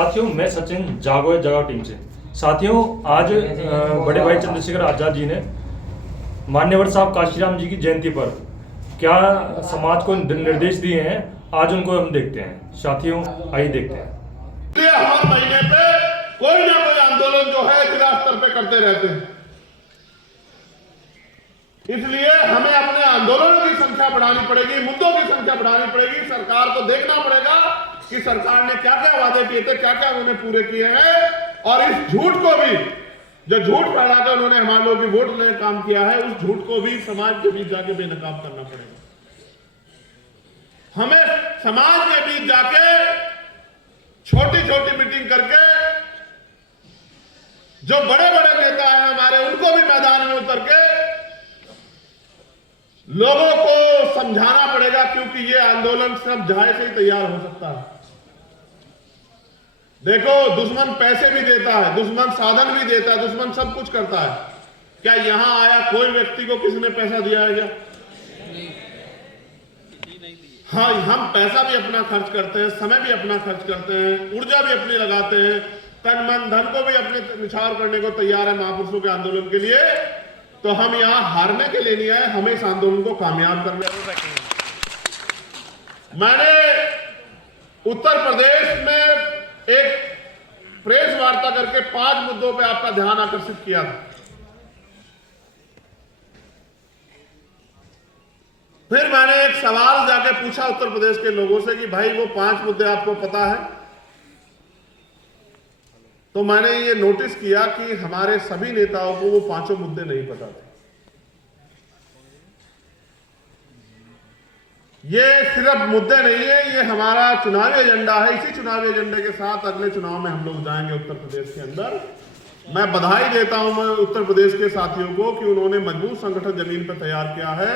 साथियों, मैं सचिन जागो है जगाओ टीम से। साथियों, आज बड़े भाई चंद्रशेखर आजाद जी ने मान्यवर साहब काशीराम जी की जयंती पर क्या समाज को निर्देश दिए हैं, आज उनको हम देखते हैं। साथियों, आइए देखते हैं। हर महीने पे कोई ना कोई आंदोलन जो है जिला स्तर पे करते रहते हैं, इसलिए हमें अपने आंदोलनों की संख्या बढ़ानी पड़ेगी, मुद्दों की संख्या बढ़ानी पड़ेगी। सरकार को देखना पड़ेगा कि सरकार ने क्या क्या वादे किए थे, क्या क्या उन्होंने पूरे किए हैं, और इस झूठ को भी, जो झूठ फैलाकर उन्होंने हमारे लोगों की वोट लेने काम किया है, उस झूठ को भी समाज के बीच जाके बेनकाब करना पड़ेगा। हमें समाज के बीच जाके छोटी छोटी मीटिंग करके जो बड़े बड़े नेता हैं हमारे, उनको भी मैदान में उतर के लोगों को समझाना पड़ेगा, क्योंकि ये आंदोलन सिर्फ जहां से ही तैयार हो सकता है। देखो, दुश्मन पैसे भी देता है, दुश्मन साधन भी देता है, दुश्मन सब कुछ करता है। क्या यहां आया कोई व्यक्ति को किसी ने पैसा दिया है क्या? हाँ, हम पैसा भी अपना खर्च करते हैं, समय भी अपना खर्च करते हैं, ऊर्जा भी अपनी लगाते हैं, तन मन धन को भी अपने निछावर करने को तैयार है महापुरुषों के आंदोलन के लिए। तो हम यहां हारने के लिए नहीं आए, हमें इस आंदोलन को कामयाब करने रखेंगे। मैंने उत्तर प्रदेश में एक प्रेस वार्ता करके 5 मुद्दों पे आपका ध्यान आकर्षित किया था। फिर मैंने एक सवाल जाके पूछा उत्तर प्रदेश के लोगों से कि भाई वो 5 मुद्दे आपको पता है? तो मैंने ये नोटिस किया कि हमारे सभी नेताओं को वो 5 मुद्दे नहीं पता थे। ये सिर्फ मुद्दे नहीं है, ये हमारा चुनावी एजेंडा है। इसी चुनावी एजेंडे के साथ अगले चुनाव में हम लोग जाएंगे उत्तर प्रदेश के अंदर। मैं बधाई देता हूं मैं उत्तर प्रदेश के साथियों को कि उन्होंने मजबूत संगठन जमीन पर तैयार किया है,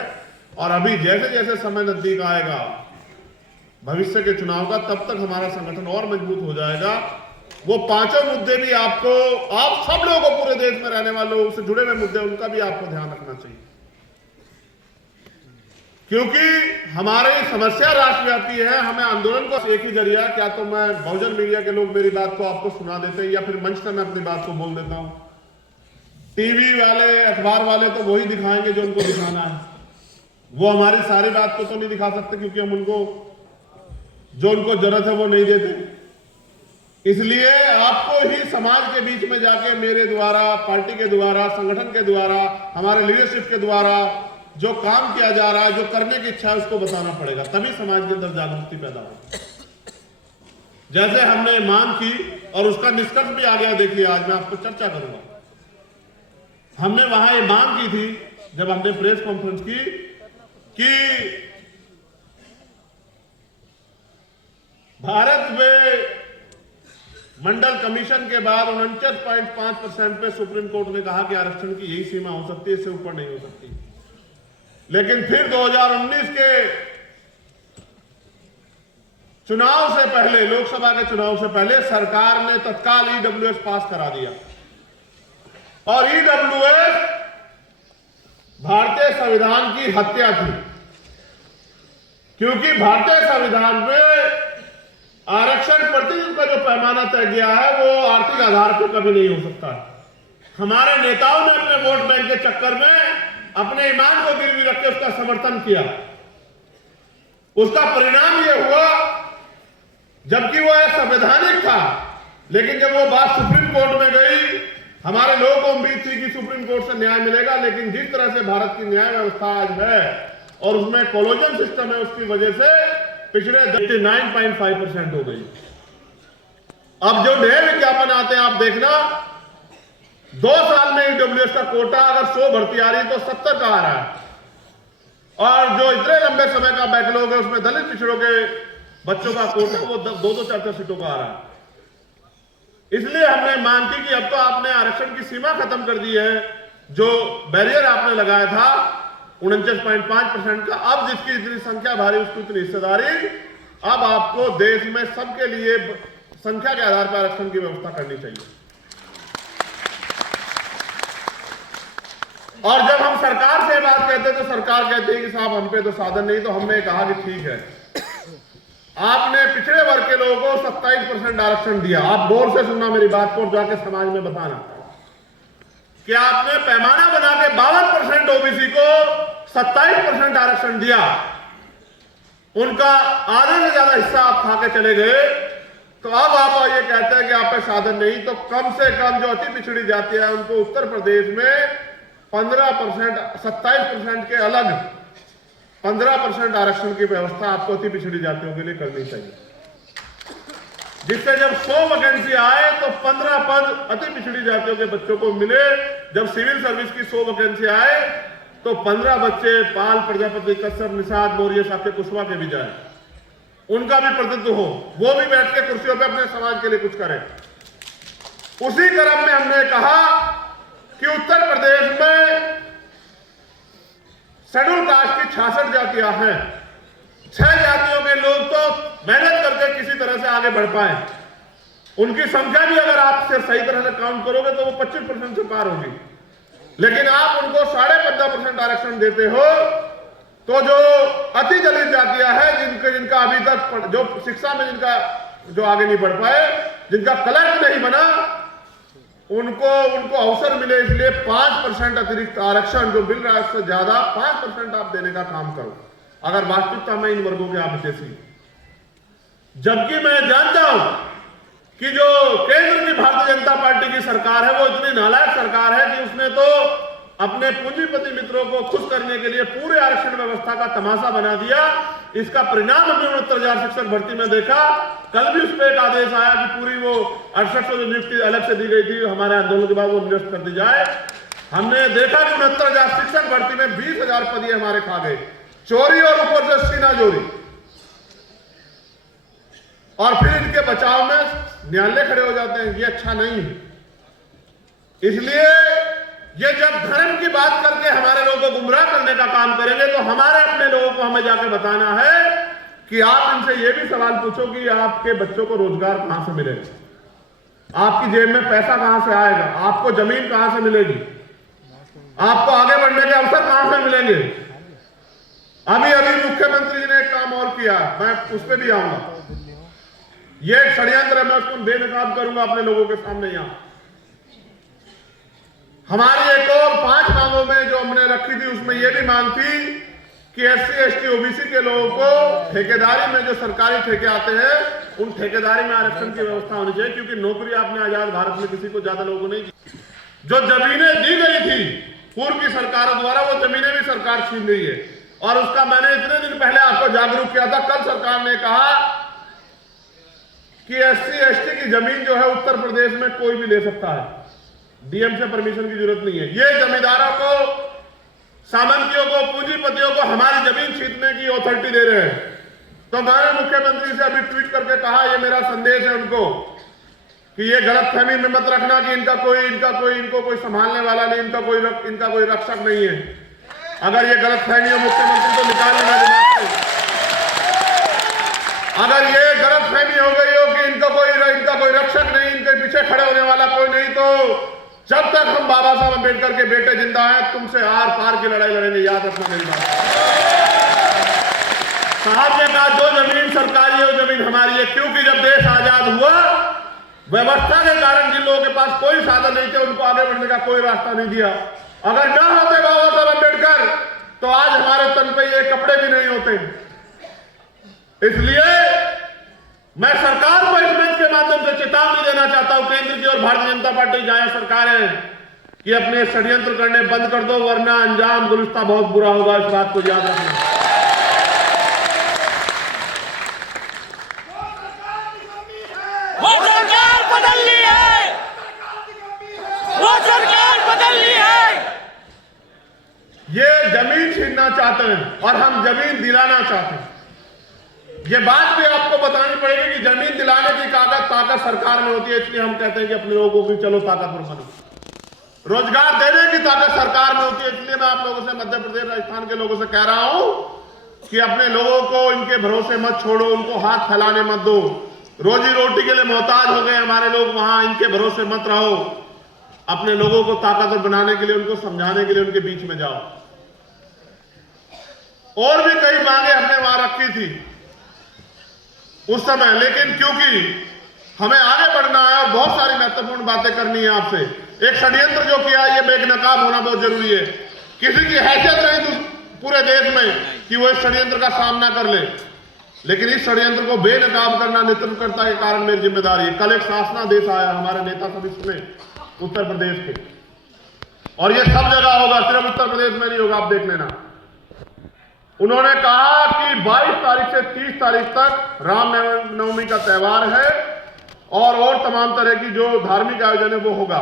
और अभी जैसे जैसे समय नजदीक आएगा भविष्य के चुनाव का, तब तक हमारा संगठन और मजबूत हो जाएगा। वो 5 मुद्दे भी आपको, आप सब लोगों को, पूरे देश में रहने वालों से जुड़े हुए मुद्दे, उनका भी आपको ध्यान रखना चाहिए, क्योंकि हमारी समस्या राष्ट्रव्यापी है। हमें आंदोलन को एक ही जरिया, क्या तो मैं बहुजन मीडिया के लोग मेरी बात को आपको सुना देते हैं, या फिर मंच पर मैं अपनी बात को बोल देता हूं। टीवी वाले, अखबार वाले तो वही दिखाएंगे जो उनको दिखाना है, वो हमारी सारी बात को तो नहीं दिखा सकते, क्योंकि हम उनको जो उनको जरूरत है वो नहीं देते। इसलिए आपको ही समाज के बीच में जाके मेरे द्वारा, पार्टी के द्वारा, संगठन के द्वारा, हमारे लीडरशिप के द्वारा जो काम किया जा रहा है, जो करने की इच्छा है, उसको बताना पड़ेगा, तभी समाज के अंदर जागृति पैदा होगी। जैसे हमने मांग की और उसका निष्कर्ष भी आ गया। देखिए, आज मैं आपको चर्चा करूंगा। हमने वहां ये मांग की थी जब हमने प्रेस कॉन्फ्रेंस की कि भारत में मंडल कमीशन के बाद 49.5% पे सुप्रीम कोर्ट ने कहा कि आरक्षण की यही सीमा हो सकती है, इससे ऊपर नहीं हो सकती। लेकिन फिर 2019 के चुनाव से पहले, लोकसभा के चुनाव से पहले, सरकार ने तत्काल ईडब्ल्यूएस पास करा दिया, और ईडब्ल्यूएस भारतीय संविधान की हत्या थी, क्योंकि भारतीय संविधान में आरक्षण प्रतिशत का जो पैमाना तय गया है वो आर्थिक आधार पर कभी नहीं हो सकता है। हमारे नेताओं ने अपने वोट बैंक के चक्कर में अपने ईमान को गिरवी रख के उसका समर्थन किया। उसका परिणाम यह हुआ, जबकि वो संवैधानिक था, लेकिन जब वो बात सुप्रीम कोर्ट में गई, हमारे लोगों को उम्मीद थी कि सुप्रीम कोर्ट से न्याय मिलेगा, लेकिन जिस तरह से भारत की न्याय व्यवस्था आज है और उसमें कोलोजन सिस्टम है, उसकी वजह से पिछले 39.5% हो गई। अब जो नए विज्ञापन आते हैं, आप देखना, 2 साल में ईडब्ल्यूएस का कोटा अगर 100 भर्ती आ रही है तो 70 का आ रहा है, और जो इतने लंबे समय का बैकलॉग है उसमें दलित पिछड़ों के बच्चों का कोटा वो 2-4 सीटों का आ रहा है। इसलिए हमने मांग की कि अब तो आपने आरक्षण की सीमा खत्म कर दी है, जो बैरियर आपने लगाया था 49.5% का, अब जिसकी इतनी संख्या भारी उसकी इतनी हिस्सेदारी, अब आपको देश में सबके लिए संख्या के आधार पर आरक्षण की व्यवस्था करनी चाहिए। और जब हम सरकार से बात कहते हैं तो सरकार कहती है कि साहब हम पे तो साधन नहीं, तो हमने कहा कि ठीक है, आपने पिछड़े वर्ग के लोगों को 27% आरक्षण दिया। आप गौर से सुनना मेरी बात को, जाके समाज में बताना कि आपने पैमाना बना के 52% ओबीसी को 27% आरक्षण दिया। उनका आधे से ज्यादा हिस्सा आप खा के चले गए। तो अब आप ये कहते हैं कि आप पे साधन नहीं, तो कम से कम जो अति पिछड़ी जाति है उनको उत्तर प्रदेश में 15%, 27% के अलग 15% आरक्षण की व्यवस्था आपको अति पिछड़ी जातियों के लिए करनी चाहिए, जिससे जब 100 वैकेंसी आए तो 15 पद अति पिछड़ी जातियों के बच्चों को मिले। जब सिविल सर्विस की 100 वैकेंसी आए तो 15 बच्चे पाल, प्रजापति, कश्यप, निषाद, मौर्य, साक्य, कुशवाहा के भी जाए, उनका भी प्रतिनिधित्व हो, वो भी बैठ के कुर्सियों पे अपने समाज के लिए कुछ करें। उसी क्रम में हमने कहा कि उत्तर प्रदेश में शेड्यूल कास्ट की 66 जातियां हैं। 6 जातियों के लोग तो मेहनत करके किसी तरह से आगे बढ़ पाए। उनकी संख्या भी अगर आप से सही तरह से काउंट करोगे तो वो 25% से पार होगी, लेकिन आप उनको 15.5% आरक्षण देते हो। तो जो अति दलित जातियां हैं, जिनका अभी तक जो शिक्षा में जिनका जो आगे नहीं बढ़ पाए, जिनका क्लर्क नहीं बना, उनको अवसर मिले, इसलिए 5% अतिरिक्त आरक्षण जो मिल रहा है उससे ज्यादा 5% आप देने का काम करो, अगर वास्तविकता में इन वर्गों के आप हितैषी। जबकि मैं जानता हूं कि जो केंद्र की भारतीय जनता पार्टी की सरकार है वो इतनी नालायक सरकार है कि उसने तो अपने पूंजीपति मित्रों को खुश करने के लिए पूरे आरक्षण व्यवस्था का तमाशा बना दिया। इसका परिणाम हमने 69,000 शिक्षक भर्ती में देखा। कल भी उस पर एक आदेश आया कि पूरी वो 6800 जो नियुक्ति अलग से दी गई थी हमारे आंदोलन के बाद, वो निरस्त कर दी जाए। हमने देखा कि 69,000 शिक्षक भर्ती में 20,000 पद हमारे खा गए, चोरी और ऊपर से सीना चोरी। और फिर इनके बचाव में न्यायालय खड़े हो जाते हैं, ये अच्छा नहीं है। इसलिए ये जब धर्म की बात करके हमारे लोगों को गुमराह करने का काम करेंगे तो हमारे अपने लोगों को हमें जाके बताना है कि आप इनसे ये भी सवाल पूछो कि आपके बच्चों को रोजगार कहां से मिलेगा, आपकी जेब में पैसा कहां से आएगा, आपको जमीन कहां से मिलेगी, आपको आगे बढ़ने के अवसर कहां से मिलेंगे। अभी मुख्यमंत्री जी ने एक काम और किया, मैं उस पर भी आऊंगा। ये एक षड्यंत्र है, मैं उसको बेनकाब करूंगा अपने लोगों के सामने। यहां हमारी एक और 5 मांगों में जो हमने रखी थी उसमें यह भी मांग थी कि SC, ST, OBC के लोगों को ठेकेदारी में जो सरकारी ठेके आते हैं उन ठेकेदारी में आरक्षण की व्यवस्था होनी चाहिए, क्योंकि नौकरी आपने आजाद भारत में किसी को ज्यादा लोगों को नहीं दी। जो जमीनें दी गई थी पूर्व की सरकारों द्वारा, वो जमीनें भी सरकार छीन रही है। और उसका मैंने इतने दिन पहले आपको जागरूक किया था। कल सरकार ने कहा कि SC, ST की जमीन जो है उत्तर प्रदेश में कोई भी ले सकता है, DM से परमिशन की जरूरत नहीं है। ये जमींदारों को, सामंतियों को, पूंजीपतियों को हमारी जमीन छीनने की अथॉरिटी दे रहे हैं। तो मैंने मुख्यमंत्री से अभी ट्वीट करके कहा, ये मेरा संदेश है उनको कि ये गलतफहमी में मत रखना कि इनको कोई संभालने वाला नहीं, इनका कोई रक्षक नहीं है। अगर ये गलतफहमी हो मुख्यमंत्री को निकाल लेना दिमाग से। अगर ये गलतफहमी हो गई हो कि इनका कोई रक्षक नहीं, इनके पीछे खड़े होने वाला कोई नहीं, तो जब तक हम बाबा साहब अम्बेडकर के बेटे जिंदा हैं तुमसे आर पार की लड़ाई लड़ेंगे। याद रखना मेरी बात। साहब ने कहा जो जमीन सरकारी है वो जमीन हमारी है, क्योंकि जब देश आजाद हुआ व्यवस्था के कारण जिन लोगों के पास कोई साधन नहीं थे उनको आगे बढ़ने का कोई रास्ता नहीं दिया। अगर ना होते बाबा साहब अम्बेडकर तो आज हमारे तन पे ये कपड़े भी नहीं होते। इसलिए मैं सरकार को इस मंच के माध्यम से चेतावनी देना चाहता हूं, केंद्र की और भारतीय जनता पार्टी जहां सरकारें कि अपने षड्यंत्र करने बंद कर दो, वरना अंजाम गुलिस्ता बहुत बुरा होगा। इस बात को याद रखना। वो सरकार बदलनी है, वो सरकार बदलनी है। ये जमीन छीनना चाहते हैं और हम जमीन दिलाना चाहते हैं। ये बात भी आपको बतानी पड़ेगी कि जमीन दिलाने की ताकत सरकार में होती है। इसलिए हम कहते हैं कि अपने लोगों की चलो ताकतवर बनो। रोजगार देने की ताकत सरकार में होती है। इसलिए मैं आप लोगों से, मध्य प्रदेश, राजस्थान के लोगों से कह रहा हूं कि अपने लोगों को इनके भरोसे मत छोड़ो, उनको हाथ फैलाने मत दो। रोजी रोटी के लिए मोहताज हो गए हमारे लोग, वहां इनके भरोसे मत रहो। अपने लोगों को ताकतवर बनाने के लिए, उनको समझाने के लिए उनके बीच में जाओ। और भी कई मांगे हमने वहां रखी थी। उस समय, लेकिन क्योंकि हमें आगे बढ़ना है और बहुत सारी महत्वपूर्ण बातें करनी है आपसे, एक षड्यंत्र जो किया ये बेनकाब होना बहुत जरूरी है। किसी की हैसियत नहीं पूरे देश में कि वो इस षड्यंत्र का सामना कर ले, लेकिन इस षड्यंत्र को बेनकाब करना नेतृत्वकर्ता के कारण मेरी जिम्मेदारी है। कल एक शासनादेश आया, हमारे नेता सभी सुने, उत्तर प्रदेश के, और ये सब जगह होगा, सिर्फ उत्तर प्रदेश में नहीं होगा, आप देख लेना। उन्होंने कहा कि 22 तारीख से 30 तारीख तक रामनवमी का त्योहार है और तमाम तरह की जो धार्मिक आयोजन है वो होगा,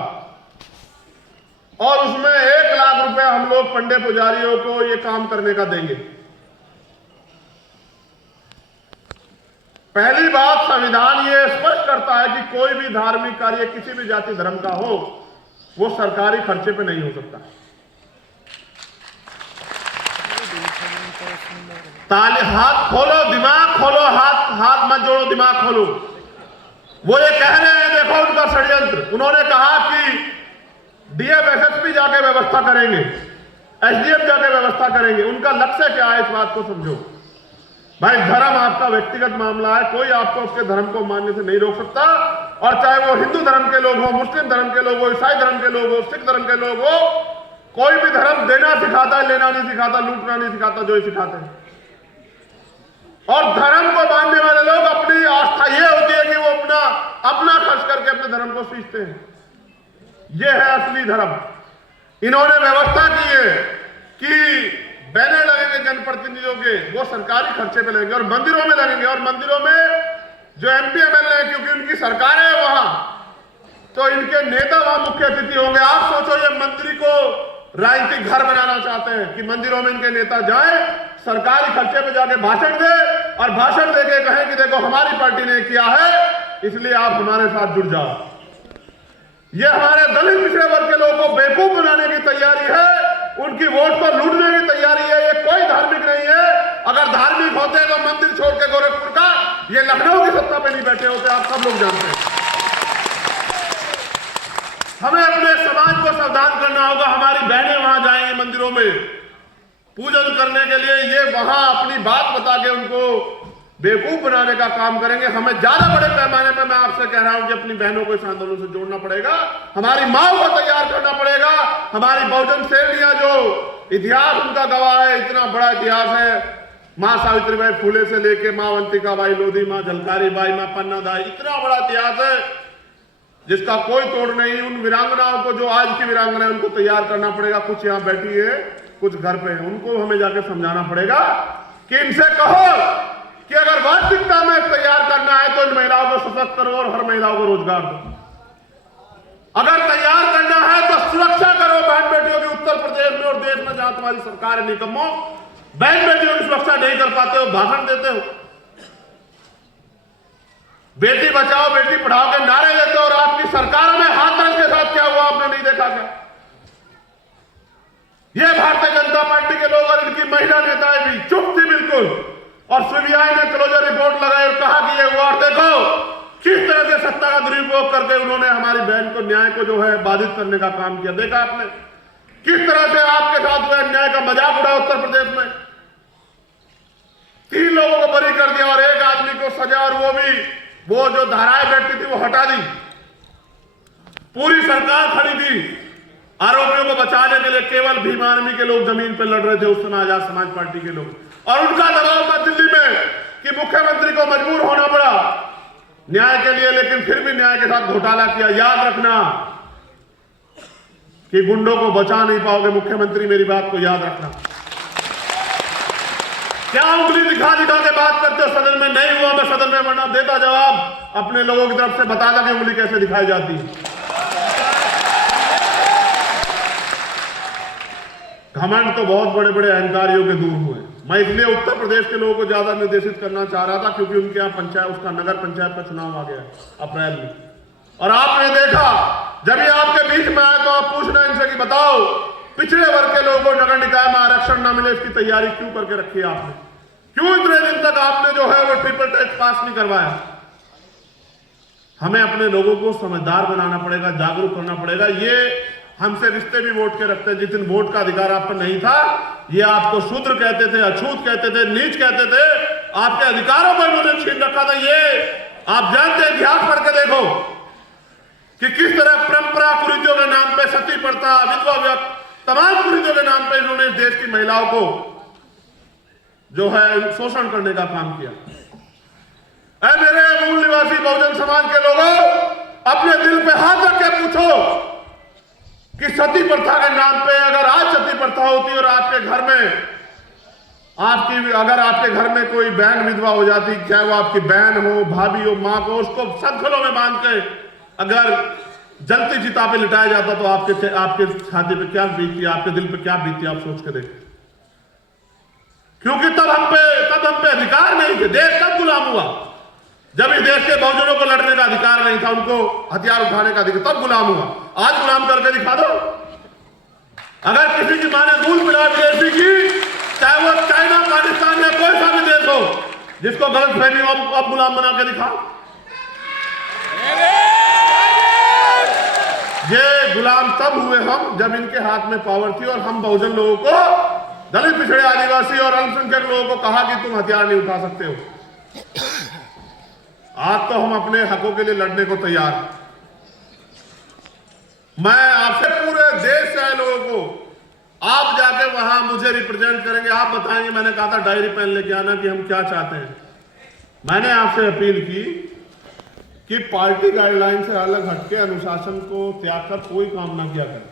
और उसमें 1 लाख रुपए हम लोग पंडे पुजारियों को ये काम करने का देंगे। पहली बात, संविधान ये स्पष्ट करता है कि कोई भी धार्मिक कार्य किसी भी जाति धर्म का हो वो सरकारी खर्चे पे नहीं हो सकता। हाथ खोलो, दिमाग खोलो, हाथ मत जोड़ो, दिमाग खोलो। वो ये कह रहे हैं, देखो उनका षड्यंत्र। उन्होंने कहा कि डीएम एसएसपी जाके व्यवस्था करेंगे, एसडीएम जाके व्यवस्था करेंगे। उनका लक्ष्य क्या है, इस बात को समझो भाई। धर्म आपका व्यक्तिगत मामला है, कोई आपको उसके धर्म को मानने से नहीं रोक सकता, और चाहे वो हिंदू धर्म के लोग हो, मुस्लिम धर्म के लोग हो, ईसाई धर्म के लोग हो, सिख धर्म के लोग हो, कोई भी धर्म देना सिखाता है, लेना नहीं सिखाता, लूटना नहीं सिखाता, जो ही सिखाते हैं। और धर्म को मानने वाले लोग, अपनी आस्था ये होती है कि वो अपना खर्च करके अपने धर्म को सींचते हैं। ये है असली धर्म। इन्होंने व्यवस्था की है कि बैनर लगेंगे जनप्रतिनिधियों के, वो सरकारी खर्चे पे लगेंगे, और मंदिरों में लगेंगे, और मंदिरों में जो एमपी एमएलए है, क्योंकि उनकी सरकार है वहां, तो इनके नेता वहां मुख्य अतिथि होंगे। आप सोचो, ये मंदिर को राजनीतिक घर बनाना चाहते हैं कि मंदिरों में इनके नेता जाए, सरकारी खर्चे पे जाके भाषण दे, और भाषण देके कहें कि देखो हमारी पार्टी ने किया है, इसलिए आप हमारे साथ जुड़ जाओ। ये हमारे दलित पिछड़े वर्ग के लोगों को बेवकूफ बनाने की तैयारी है, उनकी वोट को लूटने की तैयारी है। ये कोई धार्मिक नहीं है। अगर धार्मिक होते तो मंदिर छोड़ के गोरखपुर का ये लखनऊ की सत्ता पे नहीं बैठे होते, आप सब लोग जानते हैं। हमें अपने समाज को सावधान करना होगा। हमारी बहनें वहां जाएंगी मंदिरों में पूजन करने के लिए, ये वहां अपनी बात बता के उनको बेवकूफ बनाने का काम करेंगे। हमें ज्यादा बड़े पैमाने पर मैं आपसे कह रहा हूं कि अपनी बहनों को इस आंदोलन से जोड़ना पड़ेगा, हमारी माओ को तैयार करना पड़ेगा। हमारी बहुजन सेवनियां जो इतिहास उनका गवाह है, इतना बड़ा इतिहास है, मां सावित्रीबाई फुले से लेके मां अवंतिकाबाई लोधी, मां झलकारी बाई, मां पन्नादाई, इतना बड़ा इतिहास है जिसका कोई तोड़ नहीं। उन वीरांगनाओं को, जो आज की वीरांगना है, उनको तैयार करना पड़ेगा। कुछ यहाँ बैठी है, कुछ घर पे है, उनको हमें जाके समझाना पड़ेगा कि इनसे कहो कि अगर वास्तविकता में तैयार करना है तो इन महिलाओं को सशक्त करो और हर महिलाओं को रोजगार दो। अगर तैयार करना है तो सुरक्षा करो बहन बेटियों की। उत्तर प्रदेश में और देश में जहां तुम्हारी सरकार है निकम्मो, बहन बेटियों की सुरक्षा नहीं कर पाते हो, भाषण देते हो, बेटी बचाओ बेटी पढ़ाओ के नारे देते हो, और आपकी सरकारों में हाथरस के साथ क्या हुआ आपने नहीं देखा क्या? ये भारतीय जनता पार्टी के लोग और इनकी महिला नेताएं भी चुप थी बिल्कुल, और सीबीआई ने क्लोजर रिपोर्ट लगाई और कहा कि ये हुआ। और देखो किस तरह से सत्ता का दुरुपयोग करके उन्होंने हमारी बहन को, न्याय को जो है बाधित करने का काम किया। देखा आपने किस तरह से आपके साथ हुआ अन्याय का मजाक उड़ा। उत्तर प्रदेश में 3 लोगों को बरी कर दिया और 1 आदमी को सजा, और वो भी वो जो धाराएं बैठती थी वो हटा दी। पूरी सरकार खड़ी थी आरोपियों को बचाने के लिए। केवल भीम आर्मी के लोग जमीन पर लड़ रहे थे उस समय, आजाद समाज पार्टी के लोग, और उनका दबाव था दिल्ली में कि मुख्यमंत्री को मजबूर होना पड़ा न्याय के लिए, लेकिन फिर भी न्याय के साथ घोटाला किया। याद रखना कि गुंडों को बचा नहीं पाओगे मुख्यमंत्री, मेरी बात को याद रखना। क्या उंगली दिखा दिखा के बात करते हो? सदन में नहीं हुआ, मैं सदन में वरना देता जवाब, अपने लोगों की तरफ से बताता कि उंगली कैसे दिखाई जाती है। घमंड तो बहुत बड़े बड़े अहंकारियों के दूर हुए। मैं इसलिए उत्तर प्रदेश के लोगों को ज्यादा निर्देशित करना चाह रहा था क्योंकि उनके यहाँ पंचायत, उसका नगर पंचायत का चुनाव आ गया अप्रैल में, और आपने देखा जब ये आपके बीच में आए तो आप पूछना इनसे कि बताओ पिछड़े वर्ग के लोगों को नगर निकाय में आरक्षण न मिले, इसकी तैयारी क्यों करके रखी है आपने? क्यों इतने दिन तक आपने जो है वो ट्रिपल टैक्स पास नहीं करवाया? हमें अपने लोगों को समझदार बनाना पड़ेगा, जागरूक करना पड़ेगा। ये हमसे रिश्ते भी वोट के रखते हैं। जिस दिन वोट का अधिकार आप पर नहीं था, ये आपको शूद्र कहते थे, अछूत कहते थे, नीच कहते थे, आपके अधिकारों को इन्होंने छीन रखा था। ये आप जानते हैं, इतिहास पढ़ के देखो कि किस तरह परंपरा कुरीतियों के नाम पे, सती प्रथा, विधवा व्यक्त, तमाम कुरीतियों के नाम पे इन्होंने इस देश की महिलाओं को जो है शोषण करने का काम किया। ऐ मेरे मूल निवासी बहुजन समाज के लोगों, अपने दिल पे हाथ रख के पूछो कि सती प्रथा के नाम पे अगर आज सती प्रथा होती और आपके घर में अगर आपके घर में कोई बहन विधवा हो जाती, चाहे वो आपकी बहन हो, भाभी हो, मां को, उसको शंखलों में बांध के अगर जलती चिता पे लिटाया जाता तो आपके छाती पे क्या बीतती, आपके दिल पे क्या बीतती, आप सोच के देखिए। क्योंकि तब हम पे अधिकार नहीं थे। देश तब गुलाम हुआ जब इस देश के बहुजनों को लड़ने का अधिकार नहीं था, उनको हथियार उठाने का अधिकार, तब गुलाम हुआ। आज गुलाम करके दिखा दो। अगर किसी की मां ने दूध पिला विदेशी की, चाहे वो चाइना, पाकिस्तान या कोई सा भी देश हो, जिसको गलत फहमी हो, अब गुलाम बना के दिखाओ। ये गुलाम तब हुए हम जब इनके हाथ में पावर थी और हम बहुजन लोगों को, दलित, पिछड़े, आदिवासी और अल्पसंख्यक लोगों को कहा कि तुम हथियार नहीं उठा सकते हो। आज तो हम अपने हकों के लिए लड़ने को तैयार हैं। मैं आपसे पूरे देश से आए लोगों को, आप जाके वहां मुझे रिप्रेजेंट करेंगे, आप बताएंगे। मैंने कहा था डायरी पेन लेके आना कि हम क्या चाहते हैं। मैंने आपसे अपील की कि पार्टी गाइडलाइन से अलग हटके अनुशासन को त्याग कर कोई काम ना किया करें।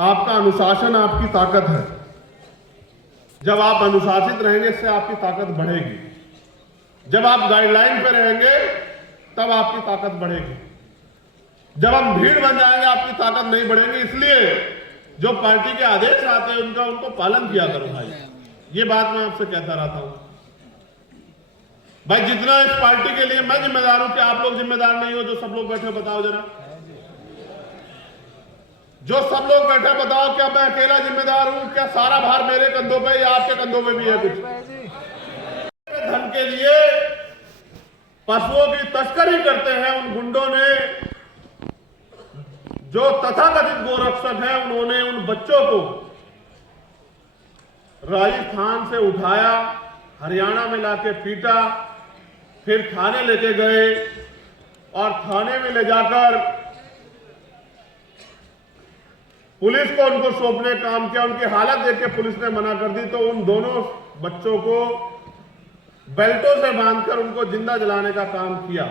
आपका अनुशासन आपकी ताकत है। जब आप अनुशासित रहेंगे, इससे आपकी ताकत बढ़ेगी। जब आप गाइडलाइन पे रहेंगे, तब आपकी ताकत बढ़ेगी। जब हम भीड़ बन जाएंगे, आपकी ताकत नहीं बढ़ेगी। इसलिए जो पार्टी के आदेश आते हैं उनको पालन किया करो भाई। ये बात मैं आपसे कहता रहता हूं भाई। जितना इस पार्टी के लिए मैं जिम्मेदार हूं, क्या आप लोग जिम्मेदार नहीं हो? जो सब लोग बैठे बताओ जरा, जो सब लोग बैठे बताओ, क्या मैं अकेला जिम्मेदार हूं? क्या सारा भार मेरे कंधों पे या आपके कंधों पे भी है कुछ? धन के लिए पशुओं की तस्करी करते हैं उन गुंडों ने, जो तथाकथित गोरक्षक हैं, उन्होंने उन बच्चों को राजस्थान से उठाया, हरियाणा में लाके पीटा, फिर थाने लेके गए और थाने में ले जाकर पुलिस को उनको सौंपने काम किया। उनकी हालत देख के पुलिस ने मना कर दी, तो उन दोनों बच्चों को बेल्टों से बांधकर उनको जिंदा जलाने का काम किया।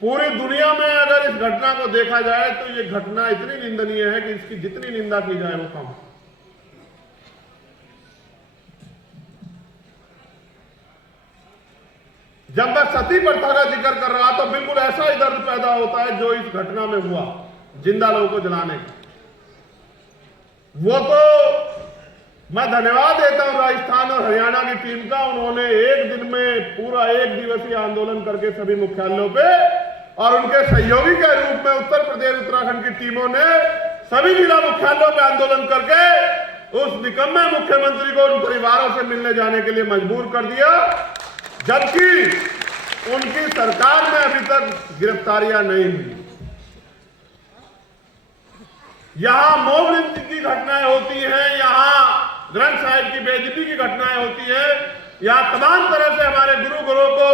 पूरी दुनिया में अगर इस घटना को देखा जाए तो ये घटना इतनी निंदनीय है कि इसकी जितनी निंदा की जाए वो कम। जब मैं सती प्रथा का जिक्र कर रहा तो बिल्कुल ऐसा ही दर्द पैदा होता है जो इस घटना में हुआ, जिंदा लोगों को जलाने का। वो तो मैं धन्यवाद देता हूं राजस्थान और हरियाणा की टीम का। उन्होंने एक दिन में पूरा 1 दिवसीय आंदोलन करके सभी मुख्यालयों पे, और उनके सहयोगी के रूप में उत्तर प्रदेश, उत्तराखंड की टीमों ने सभी जिला मुख्यालयों पे आंदोलन करके उस निकम्मे मुख्यमंत्री को उन परिवारों से मिलने जाने के लिए मजबूर कर दिया, जबकि उनकी सरकार में अभी तक गिरफ्तारियां नहीं हुई। यहां मॉब लिंचिंग की घटनाएं होती हैं, यहां ग्रंथ साहिब की बेइज्जती की घटनाएं होती हैं, यहां तमाम तरह से हमारे गुरु घरों को,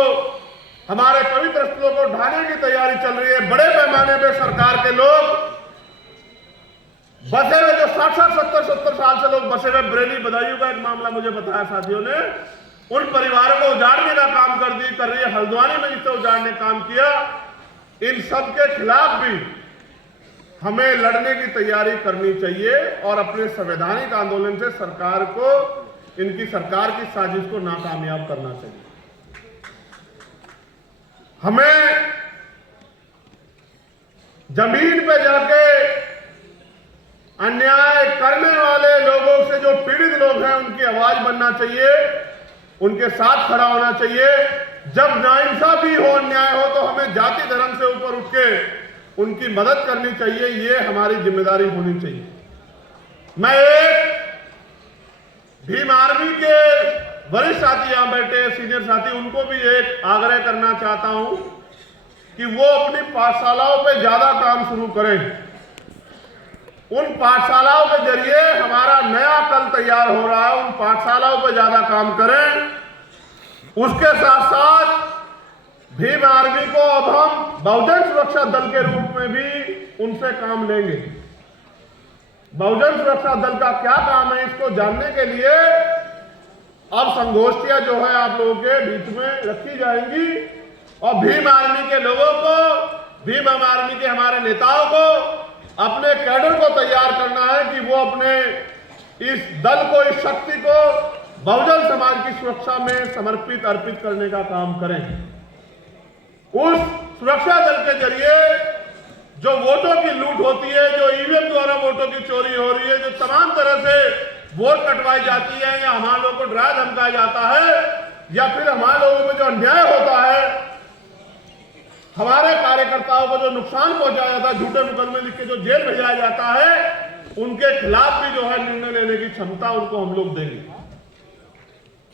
हमारे पवित्र स्थलों को ढाने की तैयारी चल रही है। बड़े पैमाने पर सरकार के लोग बसे हुए, जो 60-70 साल से लोग बसे हुए, बरेली बदायूं का एक मामला मुझे बताया साथियों ने, उन परिवारों को उजाड़ने का काम कर रही है। हल्द्वानी में जिससे उजाड़ने का काम किया, इन सब के खिलाफ भी हमें लड़ने की तैयारी करनी चाहिए और अपने संवैधानिक आंदोलन से सरकार को, इनकी सरकार की साजिश को नाकामयाब करना चाहिए। हमें जमीन पे जाके अन्याय करने वाले लोगों से, जो पीड़ित लोग हैं, उनकी आवाज बनना चाहिए, उनके साथ खड़ा होना चाहिए। जब नाइंसाफी हो, अन्याय हो, तो हमें जाति धर्म से ऊपर उठ के उनकी मदद करनी चाहिए। ये हमारी जिम्मेदारी होनी चाहिए। मैं एक भीम आर्मी के वरिष्ठ साथी यहां बैठे, सीनियर साथी, उनको भी एक आग्रह करना चाहता हूं कि वो अपनी पाठशालाओं पे ज्यादा काम शुरू करें। उन पाठशालाओं के जरिए हमारा नया कल तैयार हो रहा है, उन पाठशालाओं पर ज्यादा काम करें। उसके साथ साथ भीम आर्मी को अब हम बहुजन सुरक्षा दल के रूप में भी उनसे काम लेंगे। बहुजन सुरक्षा दल का क्या काम है इसको जानने के लिए अब संगोष्ठियां जो है आप लोगों के बीच में रखी जाएंगी और भीम आर्मी के लोगों को, भीम आर्मी के हमारे नेताओं को अपने कैडर को तैयार करना है कि वो अपने इस दल को, इस शक्ति को बहुजन समाज की सुरक्षा में समर्पित अर्पित करने का काम करें। उस सुरक्षा दल के जरिए जो वोटों की लूट होती है, जो ईवीएम द्वारा वोटों की चोरी हो रही है, जो तमाम तरह से वोट कटवाई जाती है या हमारे लोगों को डरा धमकाया जाता है या फिर हमारे लोगों में जो अन्याय होता है, हमारे कार्यकर्ताओं को जो नुकसान पहुंचाया जाता है, झूठे मुकदमे लिख के जो जेल भेजा जाता है, उनके खिलाफ भी जो है निर्णय लेने की क्षमता उनको हम लोग देंगे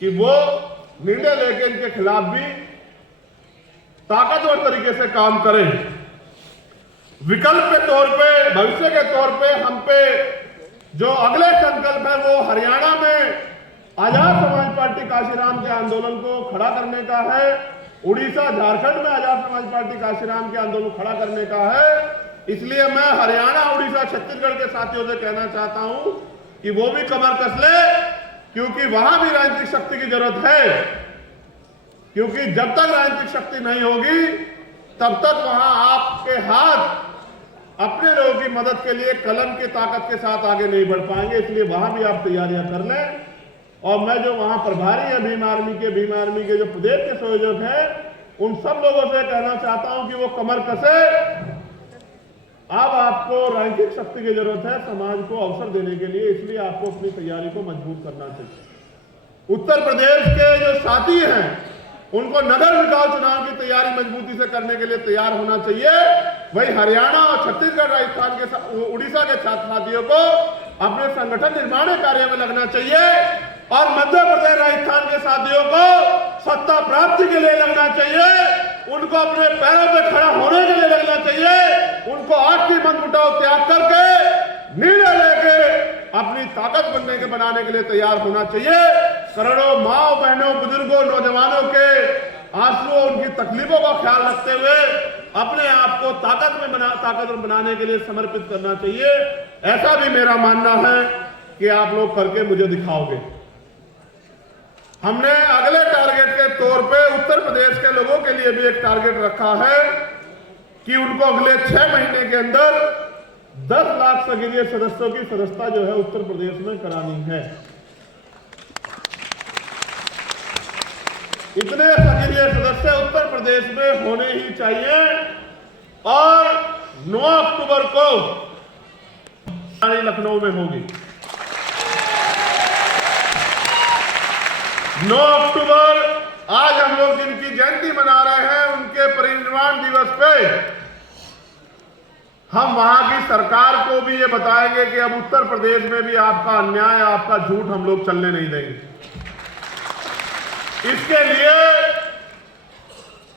कि वो निर्णय लेकर इनके खिलाफ भी ताकतवर तरीके से काम करें। विकल्प के तौर पे, भविष्य के तौर पे हम पे जो अगले संकल्प है वो हरियाणा में आजाद समाज पार्टी काशीराम के आंदोलन को खड़ा करने का है, उड़ीसा झारखंड में आजाद समाज पार्टी काशीराम के आंदोलन को खड़ा करने का है। इसलिए मैं हरियाणा, उड़ीसा, छत्तीसगढ़ के साथियों से कहना चाहता हूं कि वो भी कमर कस ले, क्योंकि वहां भी राजनीतिक शक्ति की जरूरत है। क्योंकि जब तक राजनीतिक शक्ति नहीं होगी तब तक वहां आपके हाथ अपने लोगों की मदद के लिए कलम की ताकत के साथ आगे नहीं बढ़ पाएंगे। इसलिए वहां भी आप तैयारियां कर लें। और मैं जो वहां प्रभारी है भीम आर्मी के जो प्रदेश के संयोजक हैं, उन सब लोगों से कहना चाहता हूं कि वो कमर कसे। अब आपको राजनीतिक शक्ति की जरूरत है समाज को अवसर देने के लिए, इसलिए आपको अपनी तैयारी को मजबूत करना चाहिए। उत्तर प्रदेश के जो साथी हैं उनको नगर निकाय चुनाव की तैयारी मजबूती से करने के लिए तैयार होना चाहिए। वही हरियाणा और छत्तीसगढ़, राजस्थान के, उड़ीसा के छात्र साथियों को अपने संगठन निर्माण कार्य में लगना चाहिए और मध्य प्रदेश, राजस्थान के साथियों को सत्ता प्राप्ति के लिए लगना चाहिए। उनको अपने पैरों पे खड़ा होने के लिए लगना चाहिए। उनको आपसी मनमुटाव त्याग करके निर्णय लेके अपनी ताकत बनने के बनाने के लिए तैयार होना चाहिए। करोड़ों माओ बहनों, बुजुर्गों, नौजवानों के आंसुओं, उनकी तकलीफों का ख्याल रखते हुए अपने आप को ताकतवर बनाने के लिए समर्पित करना चाहिए। ऐसा भी मेरा मानना है कि आप लोग करके मुझे दिखाओगे। हमने अगले टारगेट के तौर पे उत्तर प्रदेश के लोगों के लिए भी एक टारगेट रखा है कि उनको अगले 6 महीने के अंदर 10 लाख सक्रिय सदस्यों की सदस्यता जो है उत्तर प्रदेश में करानी है। इतने सक्रिय सदस्य उत्तर प्रदेश में होने ही चाहिए। और 9 अक्टूबर को लखनऊ में होगी। 9 अक्टूबर आज हम लोग जिनकी जयंती मना रहे हैं, उनके परिनिर्वाण दिवस पे हम वहां की सरकार को भी ये बताएंगे कि अब उत्तर प्रदेश में भी आपका अन्याय, आपका झूठ हम लोग चलने नहीं देंगे। इसके लिए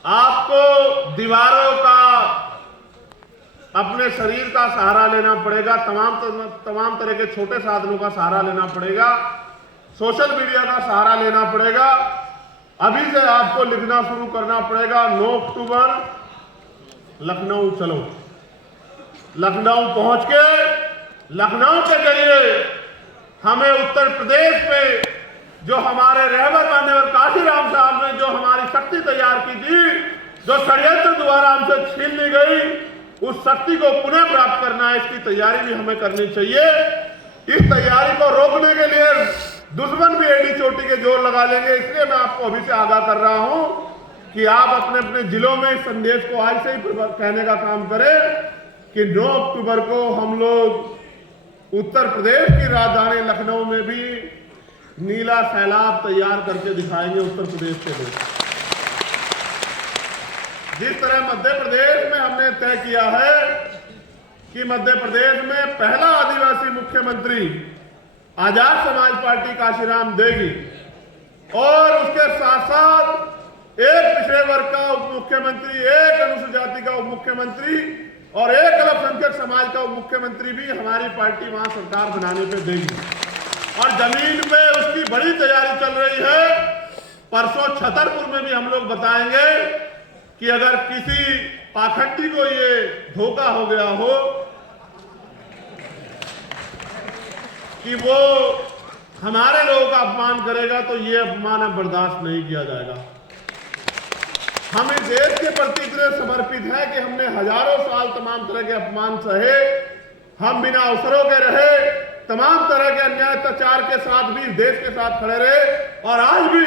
आपको दीवारों का, अपने शरीर का सहारा लेना पड़ेगा, तमाम तरह के छोटे साधनों का सहारा लेना पड़ेगा, सोशल मीडिया का सहारा लेना पड़ेगा। अभी से आपको लिखना शुरू करना पड़ेगा, 9 अक्टूबर लखनऊ चलो। लखनऊ पहुंच के लखनऊ के जरिए हमें उत्तर प्रदेश में जो हमारे रहबर मान्यवर काशीराम साहब ने जो हमारी शक्ति तैयार की थी, जो षड्यंत्र द्वारा हमसे छीन ली गई, उस शक्ति को पुनः प्राप्त करना है। इसकी तैयारी भी हमें करनी चाहिए। इस तैयारी को रोकने के लिए दुश्मन भी एड़ी चोटी के जोर लगा लेंगे। इसलिए मैं आपको अभी से आगाह कर रहा हूं कि आप अपने अपने जिलों में इस संदेश को आज से ही कहने का काम करें कि 9 अक्टूबर को हम लोग उत्तर प्रदेश की राजधानी लखनऊ में भी नीला सैलाब तैयार करके दिखाएंगे उत्तर प्रदेश के लोग। जिस तरह मध्य प्रदेश में हमने तय किया है कि मध्य प्रदेश में पहला आदिवासी मुख्यमंत्री आजाद समाज पार्टी काशीराम देगी और उसके साथ साथ एक पिछड़े वर्ग का उप मुख्यमंत्री, एक अनुसूचित जाति का उप मुख्यमंत्री और एक अल्पसंख्यक समाज का मुख्यमंत्री भी हमारी पार्टी वहां सरकार बनाने पे देगी। और जमीन पे उसकी बड़ी तैयारी चल रही है। परसों छतरपुर में भी हम लोग बताएंगे कि अगर किसी पाखंडी को ये धोखा हो गया हो कि वो हमारे लोगों का अपमान करेगा, तो ये अपमान अब बर्दाश्त नहीं किया जाएगा। हम इस देश के प्रति इतने समर्पित हैं कि हमने हजारों साल तमाम तरह के अपमान सहे, हम बिना अवसरों के रहे, तमाम तरह के अन्याय अत्याचार के साथ भी देश के साथ खड़े रहे, और आज भी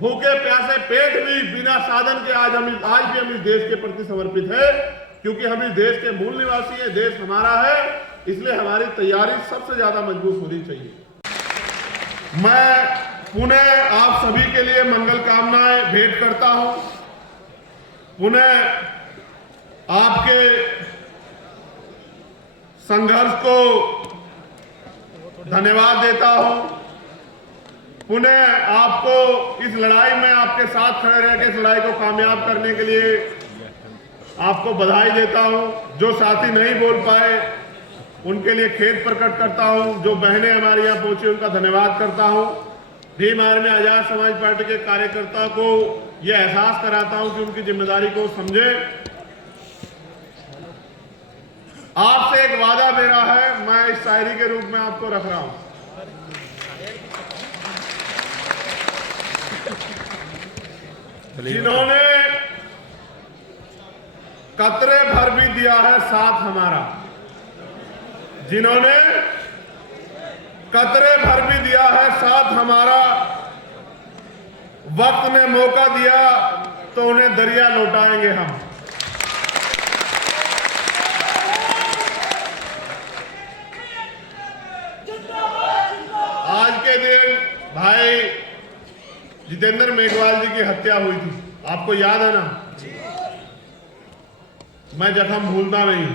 भूखे प्यासे पेट भी बिना साधन के आज भी हम इस देश के प्रति समर्पित है, क्योंकि हम इस देश के मूल निवासी हैं, देश हमारा है, इसलिए हमारी तैयारी सबसे ज्यादा मजबूत होनी चाहिए। मैं पुनः आप सभी के लिए मंगल कामनाएं भेंट करता हूं, पुनः आपके संघर्ष को धन्यवाद देता हूं, पुनः आपको इस लड़ाई में आपके साथ खड़े रह के इस लड़ाई को कामयाब करने के लिए आपको बधाई देता हूं। जो साथी नहीं बोल पाए उनके लिए खेद प्रकट करता हूं, जो बहनें हमारे यहाँ पहुंची उनका धन्यवाद करता हूं। भीम आर्मी आजाद समाज पार्टी के कार्यकर्ताओं को यह एहसास कराता हूं कि उनकी जिम्मेदारी को समझे। आपसे एक वादा मेरा है, मैं इस शायरी के रूप में आपको रख रहा हूं। जिन्होंने कतरे भर भी दिया है साथ हमारा, जिन्होंने कतरे भर भी दिया है साथ हमारा, वक्त ने मौका दिया तो उन्हें दरिया लौटाएंगे हम। आज के दिन भाई जितेंद्र मेघवाल जी की हत्या हुई थी, आपको याद है ना? मैं जख्म भूलता नहीं।